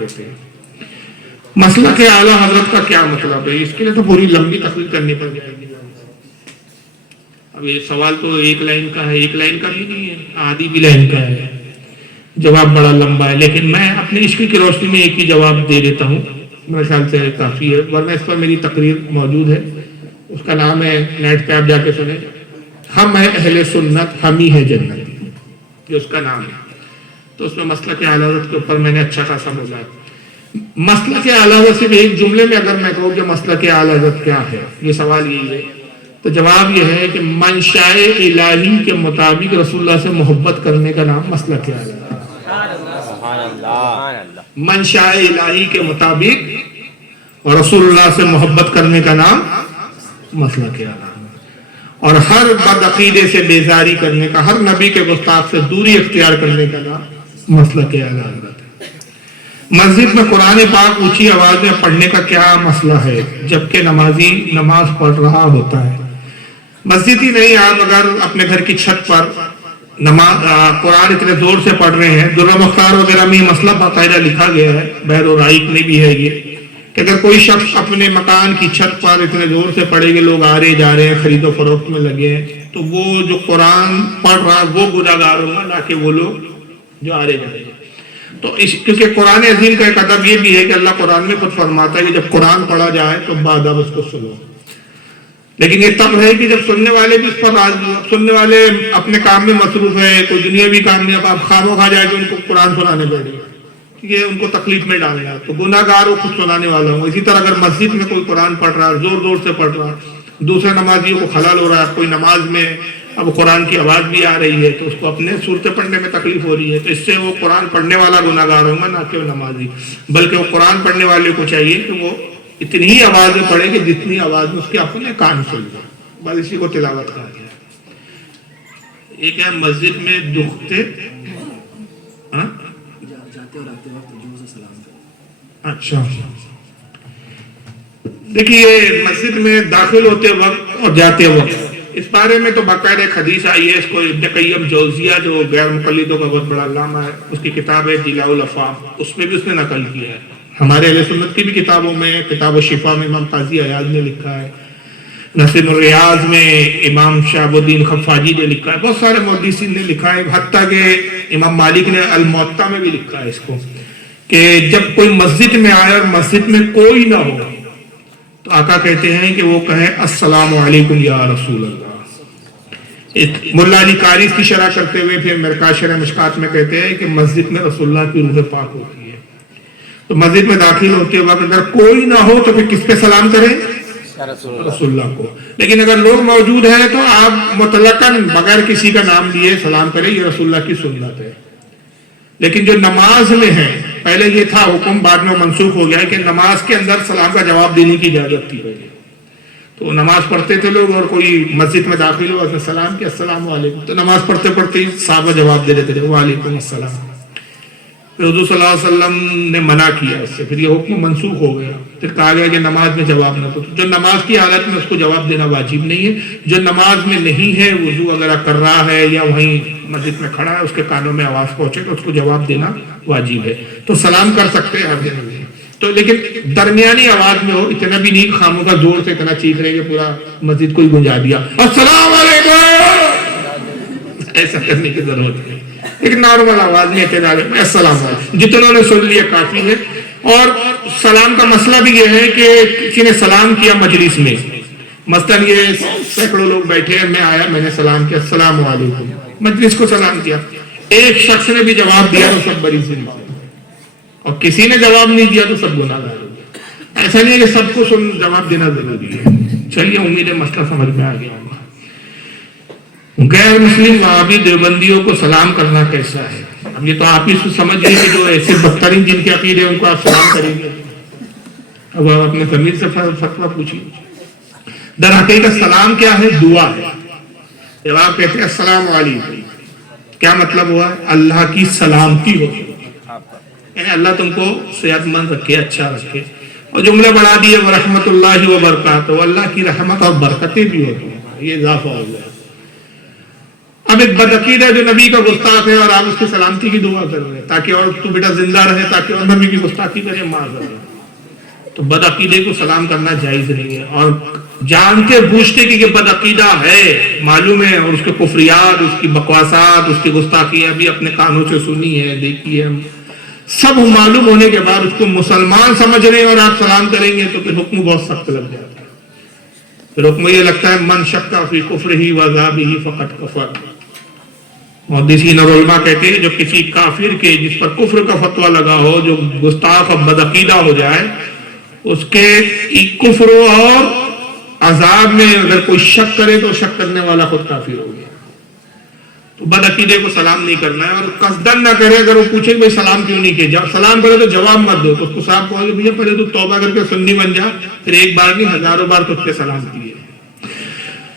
ہوتے ہیں۔ مسئلہ کہ اعلیٰ حضرت کا کیا مطلب ہے، اس کے لیے تو پوری لمبی تقریر کرنی پڑ جائے گی۔ اب یہ سوال تو ایک لائن کا ہے، ایک لائن کا بھی نہیں ہے، آدھی بھی لائن کا ہے، جواب بڑا لمبا ہے، لیکن میں اپنے عشق کی روشنی میں ایک ہی جواب دے دیتا ہوں، میرے خیال سے کافی ہے، ورنہ اس پر میری تقریر موجود ہے، اس کا نام ہے، نیٹ پہ آپ جا کے سنیں، ہم ہیں اہل سنت، ہم ہی ہے جنت، یہ اس کا نام ہے۔ تو اس میں مسئلہ کے اعلیٰ حضرت کے اوپر میں نے اچھا خاصا بولا ہے۔ مسئلہ کے اعلیٰ حضرت صرف ایک جملے میں اگر میں کہوں کہ مسئلہ کے اعلیٰ حضرت کیا ہے، یہ سوال یہی ہے، تو جواب یہ ہے کہ منشاء الہی کے مطابق رسول اللہ سے محبت کرنے کا نام مسئلہ کے اعلیٰ حضرت۔ منشاء الہی کے مطابق رسول اللہ سے محبت کرنے کا نام مسئلہ کے اعلیٰ حضرت، اور ہر بد عقیدے سے بیزاری کرنے کا، ہر نبی کے گستاخ سے دوری اختیار کرنے کا نام مسئلہ کے اعلیٰ حضرت ہے۔ مسجد میں قرآن پاک اونچی آواز میں پڑھنے کا کیا مسئلہ ہے جبکہ نمازی نماز پڑھ رہا ہوتا ہے؟ مسجد ہی نہیں، آپ اگر اپنے گھر کی چھت پر قرآن اتنے زور سے پڑھ رہے ہیں، درہ مختار وغیرہ میں یہ مسئلہ باقاعدہ لکھا گیا ہے، بحر الرائق میں بھی ہے یہ، کہ اگر کوئی شخص اپنے مکان کی چھت پر اتنے زور سے پڑھے گے، لوگ آ رہے جا رہے ہیں، خرید و فروخت میں لگے ہیں، تو وہ جو قرآن پڑھ رہا وہ گناہگار ہوگا، نہ کہ وہ لوگ جو آ رہے جا رہے ہیں۔ تو کیونکہ قرآن عظیم کا ایک ادب یہ بھی ہے کہ اللہ قرآن میں خود فرماتا ہے کہ جب قرآن پڑھا جائے تو باداب اس کو سنو، لیکن یہ تب ہے کہ جب سننے والے بھی اس پر راضی، سننے والے اپنے کام میں مصروف ہے، کوئی دنیاوی کام میں، اب آپ خامو کھا جائے کہ ان کو قرآن سنانے بیٹھے یہ ان کو تکلیف میں ڈالنا ہے، تو گناہ گار وہ خود سنانے والا ہوں۔ اسی طرح اگر مسجد میں کوئی قرآن پڑھ رہا ہے، زور زور سے پڑھ رہا ہے، دوسرے نمازیوں کو خلل ہو رہا ہے، کوئی نماز میں اب قرآن کی آواز بھی آ رہی ہے تو اس کو اپنے صورتیں پڑھنے میں تکلیف ہو رہی ہے، تو اس سے وہ قرآن پڑھنے والا گناہ گار ہوگا، نہ کہ وہ نمازی، بلکہ وہ قرآن پڑھنے والے کو چاہیے کہ وہ اتنی ہی آواز میں پڑھے کہ جتنی آواز میں اس کے اپنے کان سن لیں، بس اسی کو تلاوت کہا گیا۔ ایک ہے مسجد میں دکھتے جاتے اور آتے وقت جو سے سلام کریں۔ اچھا، دیکھیے مسجد میں داخل ہوتے وقت اور جاتے وقت اس بارے میں تو باقاعدہ ایک حدیث آئی ہے، اس کو ابن قیم جوزیہ جو غیر مقلدوں کا بہت بڑا علامہ ہے، اس کی کتاب ہے جلاء الافہام، اس میں بھی اس نے نقل کیا ہے۔ ہمارے اہل سنت کی بھی کتابوں میں، کتاب الشفا میں امام قاضی عیاض نے لکھا ہے، نصر الریاض میں امام شہاب الدین خفاجی نے لکھا ہے، بہت سارے محدثین نے لکھا ہے، حتیٰ کہ امام مالک نے الموطا میں بھی لکھا ہے اس کو، کہ جب کوئی مسجد میں آئے اور مسجد میں کوئی نہ ہو تو آقا کہتے ہیں کہ وہ کہے السلام علیکم یا رسول اللہ۔ ملا علی قاری اس کی شرح کرتے ہوئے پھر مرکات شرح مشکات میں کہتے ہیں کہ مسجد میں رسول اللہ کی روح پاک ہوتی ہے، تو مسجد میں داخل ہوتے وقت اگر کوئی نہ ہو تو پھر کس پہ سلام کریں؟ رسول اللہ کو۔ لیکن اگر لوگ موجود ہیں تو آپ مطلقاً بغیر کسی کا نام لیے سلام کریں، یہ رسول اللہ کی سنت ہے۔ لیکن جو نماز میں ہے، پہلے یہ تھا حکم، بعد میں منسوخ ہو گیا کہ نماز کے اندر سلام کا جواب دینے کی اجازت تھی پہلے، تو نماز پڑھتے تھے لوگ اور کوئی مسجد میں داخل ہوا تو سلام کیا السلام علیکم، تو نماز پڑھتے پڑھتے صحابہ جواب دے دیتے تھے وعلیکم السلام، پھر حضور صلی اللہ علیہ وسلم نے منع کیا اس سے، پھر یہ حکم منسوخ ہو گیا، پھر کہا گیا کہ نماز میں جواب نہ دو، جو نماز کی حالت میں اس کو جواب دینا واجب نہیں ہے، جو نماز میں نہیں ہے، وضو وغیرہ کر رہا ہے یا وہیں مسجد میں کھڑا ہے، اس کے کانوں میں آواز پہنچے تو اس کو جواب دینا واجب ہے، تو سلام کر سکتے ہیں ہر دن میں، تو لیکن درمیانی آواز میں ہو، اتنا بھی نہیں خاموں کا زور سے اتنا چیخ رہے کہ پورا مسجد کو ہی گنجا دیا السلام علیکم، ایسا کرنے کی ضرورت نہیں، ایک نارمل آواز میں اعتدال میں السلام علیکم، جتنوں نے سن لیا کافی ہے۔ اور سلام کا مسئلہ بھی یہ ہے کہ کسی نے سلام کیا مجلس میں، مثلاً یہ سینکڑوں لوگ بیٹھے ہیں، میں آیا، میں نے سلام کیا السلام علیکم، مجلس کو سلام کیا، ایک شخص نے بھی جواب دیا تو سب بری سے اور کسی نے جواب نہیں دیا تو سب گناہ گار ہو گئے۔ ایسا نہیں ہے کہ سب کو جواب دینا ضروری ہے۔ چلیے امید ہے مسئلہ سمجھ میں آ گیا ہوگا۔ غیر مسلم وہابی دیوبندیوں کو سلام کرنا کیسا ہے؟ اب یہ تو آپ ہی سمجھ گئے کہ جو ایسے بدترین جن کے عقیدے ان کو آپ سلام کریں گے، اب آپ اپنے ضمیر سے فتویٰ پوچھیے۔ در حقیقت سلام کیا ہے؟ دعا ہے۔ جب آپ کہتے ہیں السلام علیکم، کیا مطلب ہوا؟ اللہ کی سلامتی ہو، یعنی اللہ تم کو صحت مند رکھے، اچھا رکھے، اور جملہ بڑھا دیے ورحمۃ اللہ وبرکاتہ، اللہ کی رحمت اور برکتیں بھی ہوتی ہیں، یہ اضافہ ہو گیا۔ اب ایک بدعقیدہ جو نبی کا گستاخ ہے اور آپ اس کی سلامتی کی دعا کر رہے ہیں تاکہ اور تو بیٹا زندہ رہے، تاکہ اور نبی کی گستاخی کرے، معاذ تو بدعقیدے کو سلام کرنا جائز نہیں ہے. اور جانتے بوجھتے کہ یہ بدعقیدہ ہے، معلوم ہے، اور اس کے کفریات، اس کی بکواسات، اس کی گستاخیاں بھی اپنے کانوں سے سنی ہے، دیکھی ہے، سب معلوم ہونے کے بعد اس کو مسلمان سمجھ رہے ہیں اور آپ سلام کریں گے تو پھر حکم بہت سخت لگ جاتا ہے. پھر حکم یہ لگتا ہے من شک فی کفرہ و عذابہ فقد کفر. محدثین اور علماء کہتے ہیں جو کسی کافر کے جس پر کفر کا فتویٰ لگا ہو، جو گستاخ اور بدعقیدہ ہو جائے، اس کے کفر اور عذاب میں اگر کوئی شک کرے تو شک کرنے والا خود کافر ہو گیا. تو بدعقیدے کو سلام نہیں کرنا ہے، اور قصدن نہ کرے. اگر وہ پوچھے کہ بھائی سلام کیوں نہیں کیا، سلام کرے تو جواب مت دو، تو اس کو صاحب کہو کہ بھیا پہلے تو توبہ کر کے سنی بن جا، پھر ایک بار نہیں ہزاروں بار تجھ پہ سلام کیے.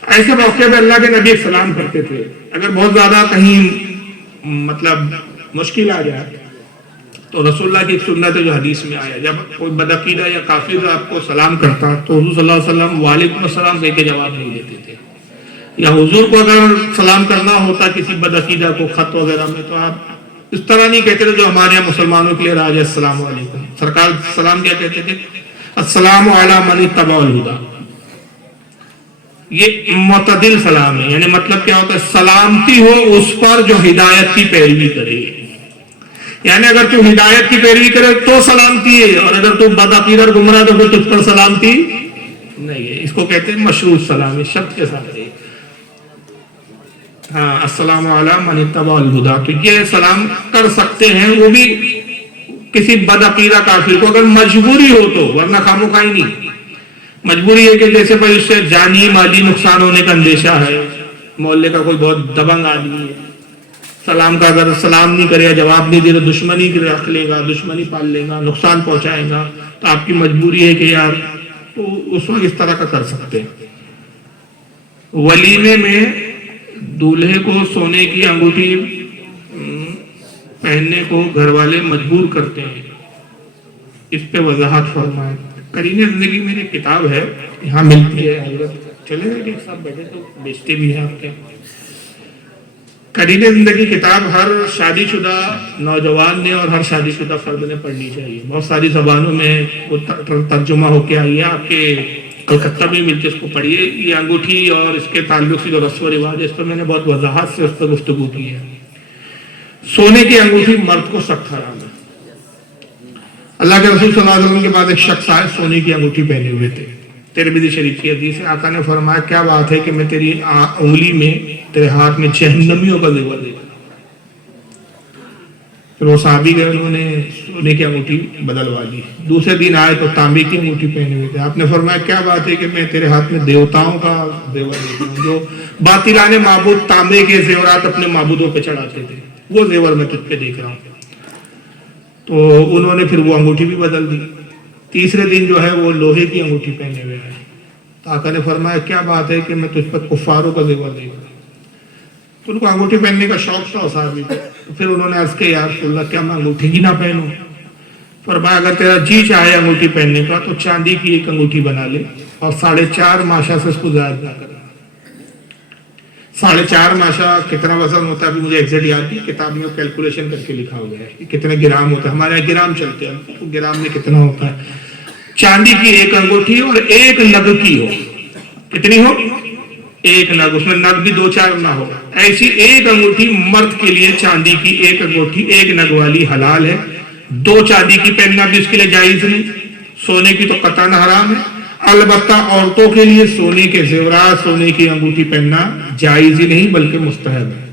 ایسے موقع پہ اللہ کے نبی سلام کرتے تھے. اگر بہت زیادہ کہیں مطلب مشکل آ جائے تو رسول اللہ کی ایک سنت ہے جو حدیث میں آیا، جب کوئی بدعقیدہ یا کافر آپ کو سلام کرتا تو حضور صلی اللہ علیہ وسلم وعلیکم السلام کہہ کے جواب نہیں دیتے تھے. یا حضور کو اگر سلام کرنا ہوتا کسی بدعقیدہ کو خط وغیرہ میں تو آپ اس طرح نہیں کہتے تھے جو ہمارے یہاں مسلمانوں کے لیے راج ہے السلام علیکم. سرکار سلام کیا کہتے تھے؟ السلام علی من اتبع الہدی. یہ معتدل سلام ہے، یعنی مطلب کیا ہوتا ہے؟ سلامتی ہو اس پر جو ہدایت کی پیروی کرے. یعنی اگر تو ہدایت کی پیروی کرے تو سلامتی ہے، اور اگر تو بدعقیدہ اور گمراہ تو پھر تجھ پر سلامتی نہیں ہے. اس کو کہتے ہیں مشروط سلام، اس شرط کے ساتھ ہے. ہاں، السلام علی من اتبع الہدی، تو یہ سلام کر سکتے ہیں وہ بھی کسی بدعقیدہ کافر کو اگر مجبوری ہو تو، ورنہ خامخواہ ہی نہیں. مجبوری ہے کہ جیسے بھائی اس سے جانی مالی نقصان ہونے کا اندیشہ ہے، محلے کا کوئی بہت دبنگ آدمی ہے، سلام کا اگر سلام نہیں کرے، جواب نہیں دے تو دشمنی رکھ لے گا، دشمنی پال لے گا، نقصان پہنچائے گا، تو آپ کی مجبوری ہے کہ یار تو اس وقت اس طرح کا کر سکتے ہیں. ولیمے میں دولہے کو سونے کی انگوٹھی پہننے کو گھر والے مجبور کرتے ہیں، اس پہ وضاحت فرمائیں. قرین زندگی میں ایک کتاب ہے، یہاں ملتی ہے، حضرت چلے گئے سب بیٹھے تو بیچتے بھی ہیں آپ کے. قرین زندگی کتاب ہر شادی شدہ نوجوان نے اور ہر شادی شدہ فرد نے پڑھنی چاہیے. بہت ساری زبانوں میں وہ ترجمہ ہو کے آئی ہے، آپ کے کلکتہ میں ملتے، اس کو پڑھیے. یہ انگوٹھی اور اس کے تعلق سے جو رسم و رواج ہے اس پر میں نے بہت وضاحت سے اس پر گفتگو کی ہے. سونے کی انگوٹھی مرد کو سخت حرام ہے. اللہ کے رسول صلی اللہ علیہ وسلم کے بعد ایک شخص آئے سونے کی انگوٹھی پہنے ہوئے تھے. ترمذی شریف کی حدیث ہے، آقا نے فرمایا کیا بات ہے کہ میں تیری انگلی میں، تیرے ہاتھ میں جہنمیوں کا زیور دیکھا. پھر وہ صحابی گئے، انہوں نے سونے کی انگوٹھی بدلوا لی. دوسرے دن آئے تو تانبے کی انگوٹھی پہنے ہوئے تھے. آپ نے فرمایا کیا بات ہے کہ میں تیرے ہاتھ میں دیوتاؤں کا زیور دیکھا ہوں، جو باطلان معبود تانبے کے زیورات اپنے معبودوں پہ چڑھاتے تھے، وہ زیور میں تجھ پہ دیکھ رہا ہوں. تو انہوں نے پھر وہ انگوٹھی بھی بدل دی. تیسرے دن جو ہے وہ لوہے کی انگوٹھی پہنے ہوئے آئے. تو آقا نے فرمایا کیا بات ہے کہ میں تجھ پر کفاروں کا زیور دیکھ رہا ہوں. تو ان کو انگوٹھی پہننے کا شوق تھا صحابی کو. پھر انہوں نے عرض کیا یا رسول اللہ کیا میں انگوٹھی ہی نہ پہنوں؟ فرمایا اگر تیرا جی چاہے انگوٹھی پہننے کا تو چاندی کی ایک انگوٹھی بنا لے اور 4.5 ماشا سے اس کو زائد نہ کرنا. 4.5 ماشا کتنا وزن ہوتا ہے ابھی مجھے ایگزیکٹ یاد نہیں، کتاب میں کیلکولیشن کر کے لکھا ہوا ہے کہ کتنے گرام ہوتا ہے. ہمارے یہاں گرام چلتے ہیں، تو گرام میں کتنا ہوتا ہے. چاندی کی ایک انگوٹھی اور ایک نگ کی ہو. کتنی ہو؟ ایک نگ، اس میں نگ بھی 2-4 نہ ہو. ایسی ایک انگوٹھی مرد کے لیے، چاندی کی ایک انگوٹھی ایک نگ والی حلال ہے. 2 چاندی کی پہننا بھی اس کے لیے جائز نہیں. سونے کی تو قطعاً حرام ہے. البتہ عورتوں کے لیے سونے کے زیورات، سونے کی انگوٹھی پہننا جائز ہی نہیں بلکہ مستحب ہے.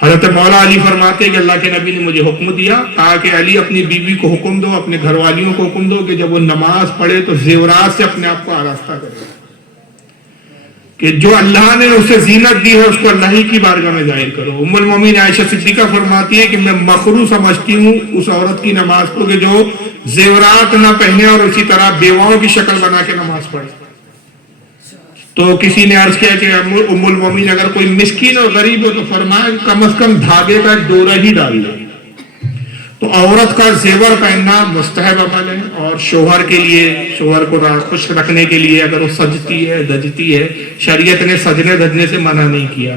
حضرت مولا علی فرماتے ہیں کہ اللہ کے نبی نے مجھے حکم دیا، کہا کہ علی اپنی بیوی کو حکم دو، اپنے گھر والیوں کو حکم دو کہ جب وہ نماز پڑھے تو زیورات سے اپنے آپ کو آراستہ کرے، کہ جو اللہ نے اسے زینت دی ہے اس کو اللہ ہی کی بارگاہ میں ظاہر کرو. ام المومنین عائشہ صدیقہ فرماتی ہے کہ میں مکروہ سمجھتی ہوں اس عورت کی نماز کو کہ جو زیورات نہ پہنے اور اسی طرح بیواؤں کی شکل بنا کے نماز پڑھے. تو کسی نے عرض کیا کہ ام المومنین اگر کوئی مسکین اور غریب ہو تو فرمایا کم از کم دھاگے کا ایک ڈورا ہی ڈال دے. تو عورت کا زیور پہننا مستحب عمل ہے، اور شوہر کے لیے، شوہر کو خوش رکھنے کے لیے اگر وہ سجتی ہے دجتی ہے، شریعت نے سجنے دجنے سے منع نہیں کیا.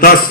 10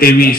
23,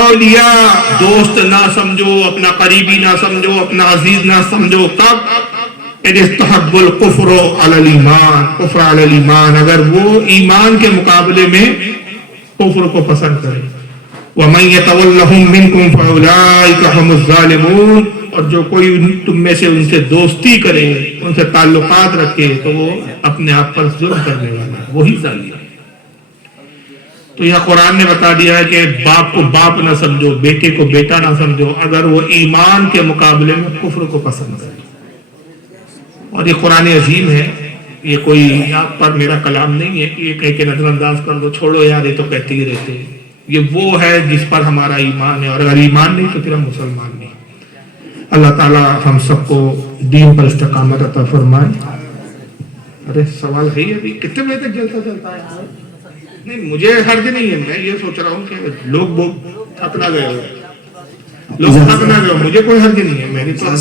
اولیاء دوست نہ سمجھو، اپنا قریبی نہ سمجھو، اپنا عزیز نہ سمجھو، تب ان استحب الکفر علی الایمان، کفر علی الایمان، اگر وہ ایمان کے مقابلے میں کفر کو پسند کرے. وَمَن يَتَوَلَّهُم مِّنكُمْ فَأُولَٰئِكَ هُمُ الظَّالِمُونَ، اور جو کوئی تم میں سے ان سے دوستی کرے، ان سے تعلقات رکھے، تو وہ اپنے آپ پر ظلم کرنے والا ہے، وہی ظالم ہے. تو یہ قرآن نے بتا دیا ہے کہ باپ کو باپ نہ سمجھو، بیٹے کو بیٹا نہ سمجھو اگر وہ ایمان کے مقابلے میں کفر کو پسند کرے. اور یہ قرآن عظیم ہے، یہ کوئی آپ پر میرا کلام نہیں ہے کہ یہ کہہ کے نظر انداز کر دو، چھوڑو یار یہ تو کہتے ہی رہتے ہیں. یہ وہ ہے جس پر ہمارا ایمان ہے، اور اگر ایمان نہیں تو پھر ہم مسلمان نہیں. اللہ تعالیٰ ہم سب کو دین پر استقامت عطا فرمائے. ارے سوال ہے ہی ابھی کتنے بجے تک چلتا ہے؟ نہیں مجھے حرج نہیں ہے، میں یہ سوچ رہا ہوں کہ لوگ تھک نہ گئے ہو، مجھے کوئی حرج نہیں ہے، میری تو